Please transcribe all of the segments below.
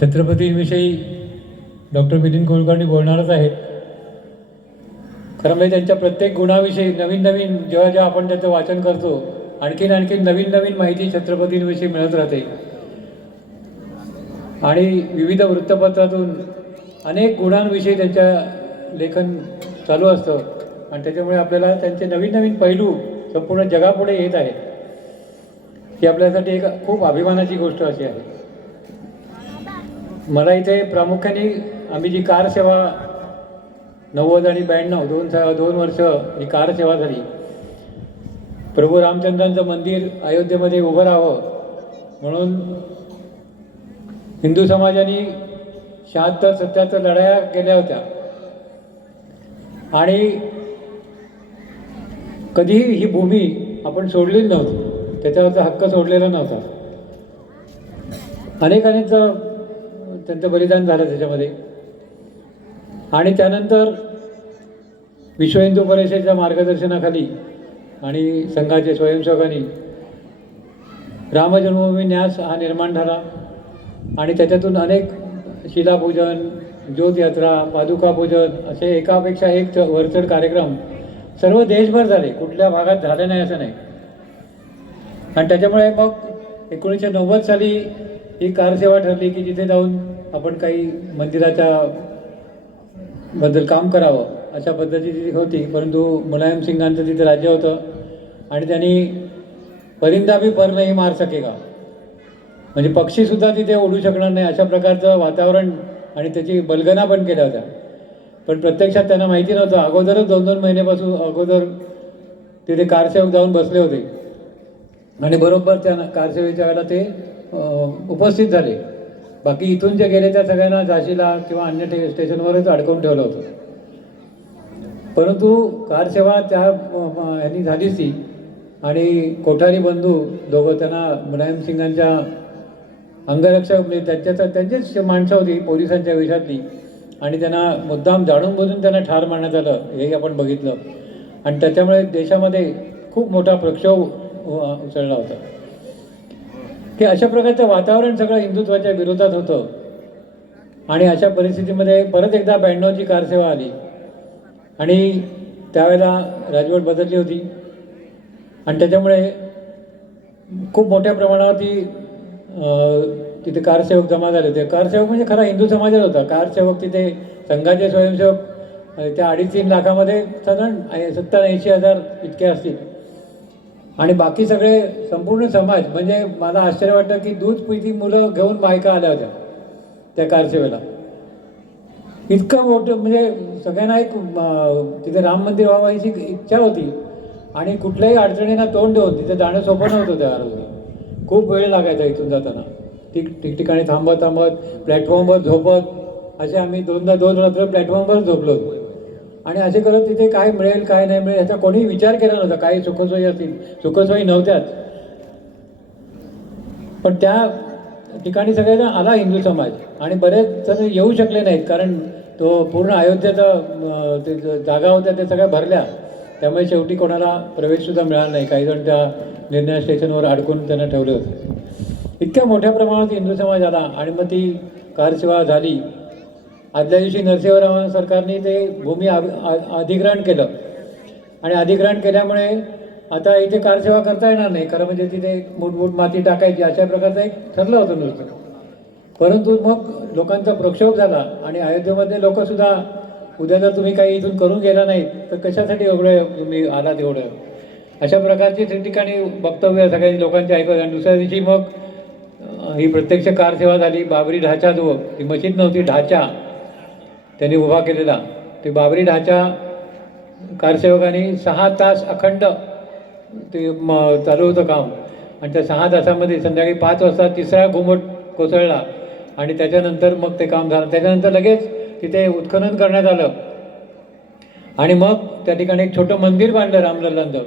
छत्रपतींविषयी doctor Milind Kulkarni बोलणारच आहेत. खरं म्हणजे त्यांच्या प्रत्येक गुणाविषयी नवीन नवीन जेव्हा जेव्हा आपण त्याचं वाचन करतो आणखीन आणखीन नवीन नवीन माहिती छत्रपतींविषयी मिळत राहते. आणि विविध वृत्तपत्रातून अनेक गुणांविषयी त्यांच्या लेखन चालू असतं. आणि त्याच्यामुळे आपल्याला त्यांचे नवीन नवीन पैलू संपूर्ण जगापुढे येत आहेत. ही आपल्यासाठी एक खूप अभिमानाची गोष्ट अशी आहे. मला इथे प्रामुख्याने आम्ही जी कार सेवा नव्वद आणि ब्याण्णव दोन दोन वर्ष ही कार सेवा झाली. प्रभू रामचंद्रांचं मंदिर अयोध्येमध्ये उभं राहावं म्हणून हिंदू समाजाने शहात्तर सत्याहत्तर लढाया केल्या होत्या. आणि कधीही ही भूमी आपण सोडलेली नव्हती. त्याच्यावरचा हक्क सोडलेला नव्हता. अनेकांचं त्यांचं बलिदान झालं त्याच्यामध्ये. आणि त्यानंतर विश्व हिंदू परिषदेच्या मार्गदर्शनाखाली आणि संघाचे स्वयंसेवकांनी रामजन्मभूमी न्यास हा निर्माण झाला. आणि त्याच्यातून अनेक शिलापूजन ज्योतयात्रा पादुकापूजन असे एकापेक्षा एक च- वरचढ कार्यक्रम सर्व देशभर झाले. कुठल्या भागात झाले नाही असं नाही. आणि त्याच्यामुळे मग एकोणीसशे नव्वद साली ही कारसेवा ठरली की जिथे जाऊन आपण काही मंदिराच्या बद्दल काम करावं अशा पद्धतीची होती परंतु मुलायम सिंगांचं तिथे राज्य होतं आणि त्यांनी परिंदा बी पर नाही मार सकेगा म्हणजे पक्षीसुद्धा तिथे ओढू शकणार नाही अशा प्रकारचं वातावरण आणि त्याची बलगना पण केल्या होत्या. पण प्रत्यक्षात त्यांना माहिती नव्हतं. अगोदरच दोन दोन महिन्यापासून अगोदर तिथे कारसेवक जाऊन बसले होते. आणि बरोबर त्या कारसेवेच्या वेळेला ते उपस्थित झाले. बाकी इथून जे गेले त्या सगळ्यांना झाशीला किंवा अन्य ठे स्टेशनवरच अडकवून ठेवलं होतं. परंतु कारसेवा त्या ह्यांनी झालीच ती. आणि कोठारी बंधू दोघं त्यांना मुलायम सिंगांच्या अंगरक्षक म्हणजे त्यांच्या त्यांचीच माणसं होती पोलिसांच्या वेशातली. आणि त्यांना मुद्दाम जाणून बुजून त्यांना ठार मारण्यात आलं हेही आपण बघितलं. आणि त्याच्यामुळे देशामध्ये खूप मोठा प्रक्षोभ उसळला होता. की अशा प्रकारचं वातावरण सगळं हिंदुत्वाच्या विरोधात होतं. आणि अशा परिस्थितीमध्ये परत एकदा ब्याण्णवची कारसेवा आली. आणि त्यावेळेला राजवट बदलली होती. आणि त्याच्यामुळे खूप मोठ्या प्रमाणावरती ती तिथे कारसेवक जमा झाले होते. कारसेवक म्हणजे खरा हिंदू समाजच होता. कारसेवक तिथे संघाचे स्वयंसेवक त्या अडीच तीन लाखामध्ये साधारण सत्तर ऐंशी हजार इतके असतील. आणि बाकी सगळे संपूर्ण समाज म्हणजे मला आश्चर्य वाटतं की दूध पिती मुलं घेऊन बायका आल्या होत्या त्या कारसेवेला इतकं मोठं म्हणजे सगळ्यांना एक तिथे राम मंदिर व्हावं याची इच्छा होती आणि कुठल्याही अडचणींना तोंड देऊन तिथे जाणं सोपं नव्हतं त्या आरोग्य. खूप वेळ लागायचा इथून जाताना. ठिक ठिकठिकाणी थांबत थांबत प्लॅटफॉर्मवर झोपत असे आम्ही दोनदा दोन रात्र प्लॅटफॉर्मवर झोपलो होतो. आणि असे करत तिथे काय मिळेल काय नाही मिळेल याचा कोणीही विचार केला नव्हता. काही सुखसोयी असतील सुखसोयी नव्हत्याच. पण त्या ठिकाणी सगळेजण आला हिंदू समाज आणि बरेच जण येऊ शकले नाहीत कारण तो पूर्ण अयोध्येचा ते जागा होत्या त्या सगळ्या भरल्या. त्यामुळे शेवटी कोणाला प्रवेशसुद्धा मिळाला नाही. काही जण त्या निर्णय स्टेशनवर अडकून त्यांना ठेवले होते. इतक्या मोठ्या प्रमाणात हिंदू समाज आला आणि मग ती कारसेवा झाली. आदल्या दिवशी नरसिंहराव सरकारने ते भूमी अधिग्रहण केलं. आणि अधिग्रहण केल्यामुळे आता इथे कारसेवा करता येणार नाही. खरं म्हणजे तिथे मोठमोठ माती टाकायची अशा प्रकारचं एक ठरलं होतं नुसतं. परंतु मग लोकांचा प्रक्षोभ झाला आणि अयोध्येमध्ये लोकसुद्धा उद्या जर तुम्ही काही इथून करून गेला नाहीत तर कशासाठी एवढं तुम्ही आलात एवढं? अशा प्रकारची ठिकठिकाणी वक्तव्य सगळ्या लोकांची ऐकत. आणि दुसऱ्या दिवशी मग ही प्रत्यक्ष कारसेवा झाली. बाबरी ढाचा जो ती मशीद नव्हती ढाचा. त्यांनी उभा केलेला. ते बाबरी ढाचा कारसेवकांनी सहा तास अखंड ते म चालू होतं काम. आणि त्या सहा तासामध्ये संध्याकाळी पाच वाजता तिसरा घुमट कोसळला. आणि त्याच्यानंतर मग ते काम झालं. त्याच्यानंतर लगेच तिथे उत्खनन करण्यात आलं. आणि मग त्या ठिकाणी एक छोटं मंदिर बांधलं रामलल्लांचं.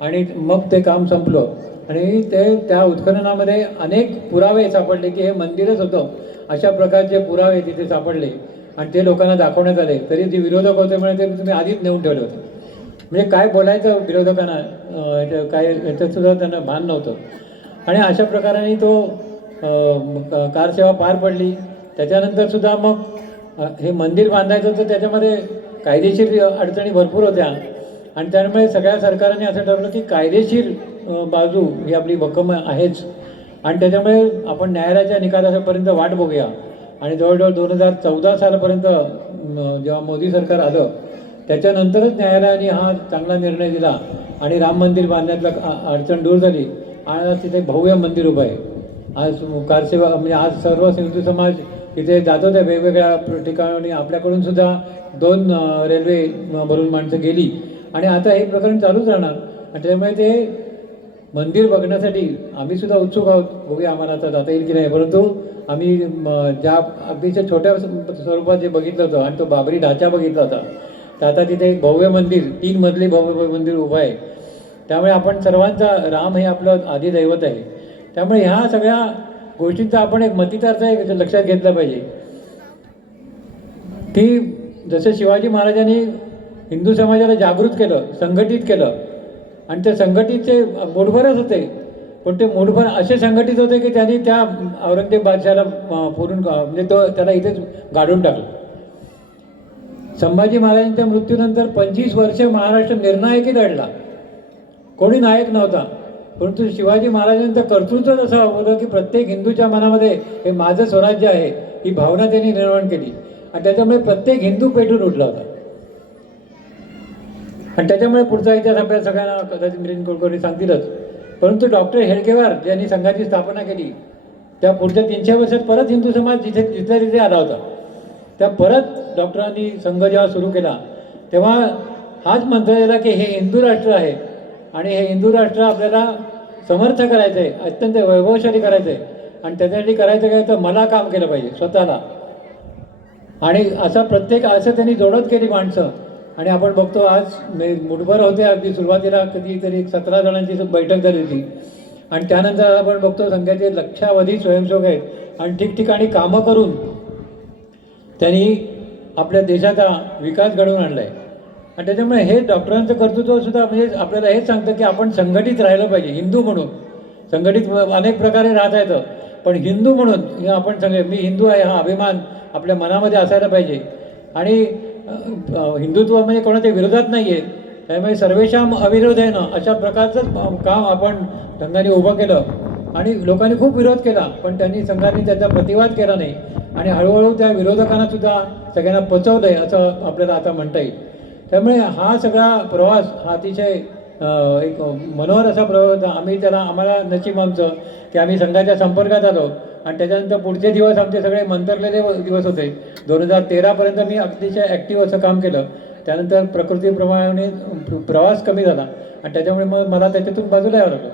आणि मग ते काम संपलं. आणि ते त्या उत्खननामध्ये अनेक पुरावे सापडले की हे मंदिरच होतं. अशा प्रकारचे पुरावे तिथे सापडले. आणि ते लोकांना दाखवण्यात आले. तरी ते विरोधक होते म्हणजे ते तुम्ही आधीच नेऊन ठेवले होते. म्हणजे काय बोलायचं विरोधकांना? काय याच्यातसुद्धा त्यांना भान नव्हतं. आणि अशा प्रकाराने तो कारसेवा पार पडली. त्याच्यानंतर सुद्धा मग हे मंदिर बांधायचं तर त्याच्यामध्ये कायदेशीर अडचणी भरपूर होत्या. आणि त्यामुळे सगळ्या सरकारने असं ठरवलं की कायदेशीर बाजू ही आपली भक्कम आहेच. आणि त्याच्यामुळे आपण न्यायालयाच्या निकालापर्यंत वाट बघूया. आणि जवळजवळ दोन हजार चौदा सालापर्यंत जेव्हा मोदी सरकार आलं त्याच्यानंतरच न्यायालयाने हा चांगला निर्णय दिला आणि राम मंदिर बांधण्यातला अडचण दूर झाली. आणि आज तिथे भव्य मंदिर उभं आहे. आज कारसेवा म्हणजे आज सर्व हिंदू समाज तिथे जातो त्या वेगवेगळ्या ठिकाणी. आपल्याकडून सुद्धा दोन रेल्वे भरून माणसं गेली. आणि आता हे प्रकरण चालूच राहणार. आणि त्यामुळे ते मंदिर बघण्यासाठी आम्ही सुद्धा उत्सुक आहोत बघूया आम्हाला आता जाता येईल की नाही. परंतु आम्ही ज्या अगदीच्या छोट्या स्वरूपात जे बघितलं होतं आणि तो बाबरी ढाचा बघितला होता तर आता तिथे एक भव्य मंदिर तीन मजली भव्य मंदिर उभं आहे. त्यामुळे आपण सर्वांचा राम हे आपलं आधी दैवत आहे. त्यामुळे ह्या सगळ्या गोष्टींचा आपण एक मतितार्थ एक लक्षात घेतला पाहिजे. की जसं शिवाजी महाराजांनी हिंदू समाजाला जागृत केलं संघटित केलं आणि ते संघटितचे मूठभरच होते. पण ते मूठभर असे संघटित होते की त्यांनी त्या औरंगजेब बादशाला पुरून म्हणजे तो त्याला इथेच गाडून टाकलं. संभाजी महाराजांच्या मृत्यूनंतर पंचवीस वर्ष महाराष्ट्र निर्णायकी लढला कोणी नायक नव्हता. परंतु शिवाजी महाराजांचं कर्तृत्वच असं होतं की प्रत्येक हिंदूच्या मनामध्ये हे माझं स्वराज्य आहे ही भावना त्यांनी निर्माण केली. आणि त्याच्यामुळे प्रत्येक हिंदू पेटून उठला होता. आणि त्याच्यामुळे पुढचा इतिहास आपल्या सगळ्यांना कदाचित मिलिंद कुलकर्णी सांगतीलच. परंतु डॉक्टर हेडगेवार ज्यांनी संघाची स्थापना केली. त्या पुढच्या तीनशे वर्षात परत हिंदू समाज जिथे जिथल्या तिथे आला होता. त्या परत डॉक्टरांनी संघ जेव्हा सुरू केला तेव्हा हाच मंत्र दिला की हे हिंदू राष्ट्र आहे आणि हे हिंदू राष्ट्र आपल्याला समर्थ करायचं आहे अत्यंत वैभवशाली करायचं आहे आणि त्याच्यासाठी करायचं काय तर मला काम केलं पाहिजे स्वतःला. आणि असा प्रत्येक असं त्यांनी जोडत केली माणसं. आणि आपण बघतो आज मुठभर होते अगदी सुरुवातीला कधीतरी एक सतरा जणांची बैठक झाली होती. आणि त्यानंतर आपण बघतो संघाचे लक्षावधी स्वयंसेवक आहेत. आणि ठिकठिकाणी कामं करून त्यांनी आपल्या देशाचा विकास घडवून आणला आहे आणि त्याच्यामुळे हे डॉक्टरांचं कर्तृत्व सुद्धा म्हणजे आपल्याला हेच सांगतं की आपण संघटित राहिलं पाहिजे. हिंदू म्हणून. संघटित अनेक प्रकारे राहता येतं. पण हिंदू म्हणून आपण सांग मी हिंदू आहे हा अभिमान आपल्या मनामध्ये असायला पाहिजे. आणि हिंदुत्व म्हणजे कोणाच्या विरोधात नाही आहे त्यामुळे सर्वेशाम अविरोध आहे ना अशा प्रकारचंच काम आपण संघाने उभं केलं. आणि लोकांनी खूप विरोध केला पण त्यांनी संघाने त्याचा प्रतिवाद केला नाही. आणि हळूहळू त्या विरोधकांना सुद्धा सगळ्यांना पचवलं आहे असं आपल्याला आता म्हणता येईल. त्यामुळे हा सगळा प्रवास हा अतिशय एक मनोहर असा प्रयोग होता. आम्ही त्याला आम्हाला नशीब आमचं की आम्ही संघाच्या संपर्कात आलो. आणि त्याच्यानंतर पुढचे दिवस आमचे सगळे मंतरलेले दिवस होते. दोन हजार तेरापर्यंत मी अतिशय ॲक्टिव्ह असं काम केलं. त्यानंतर प्रकृतीप्रमाणे प्रवास कमी झाला. आणि त्याच्यामुळे मग मला त्याच्यातून बाजूला यावं लागलं.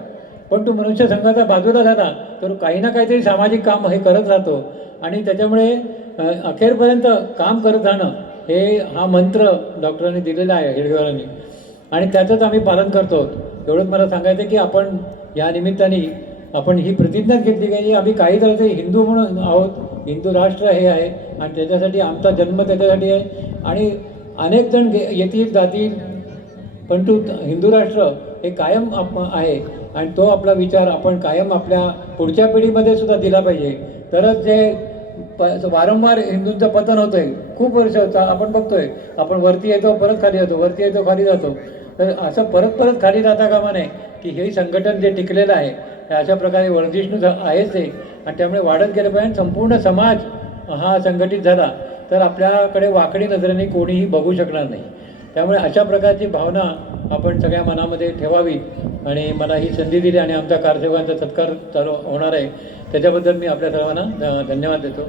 पण तो मनुष्य संघाचा बाजूला झाला तर काही ना काहीतरी सामाजिक काम हे करत राहतो. आणि त्याच्यामुळे अखेरपर्यंत काम करत राहणं हे हा मंत्र डॉक्टरांनी दिलेला आहे हेडगेवारांनी. आणि त्याचंच आम्ही पालन करतो. आहोत एवढंच मला सांगायचं की आपण या निमित्ताने आपण ही प्रतिज्ञा घेतली की आम्ही काही तर ते हिंदू म्हणून आहोत हिंदू राष्ट्र हे आहे आणि त्याच्यासाठी आमचा जन्म त्याच्यासाठी आहे. आणि अनेक जण गे येतील जातील परंतु हिंदू राष्ट्र हे कायम आप आहे. आणि तो आपला विचार आपण कायम आपल्या पुढच्या पिढीमध्ये सुद्धा दिला पाहिजे. तरच जे प वारंवार हिंदूंचं पतन होतं आहे खूप वर्ष होतं आपण बघतोय. आपण वरती येतो परत खाली जातो. वरती येतो खाली जातो. तर असं परत परत खाली जाता कामा नये की हे संघटन जे टिकलेलं आहे हे अशा प्रकारे वर्धिष्णू आहेच ते. आणि त्यामुळे वाढत गेलं पाहिजे संपूर्ण समाज हा संघटित झाला तर आपल्याकडे वाकडी नजरेने कोणीही बघू शकणार नाही. त्यामुळे अशा प्रकारची भावना आपण सगळ्या मनामध्ये ठेवावी आणि मला ही संधी दिली आणि आमच्या कारसेवकांचा सत्कार चालू होणार आहे. त्याच्याबद्दल मी आपल्या सर्वांना धन्यवाद देतो.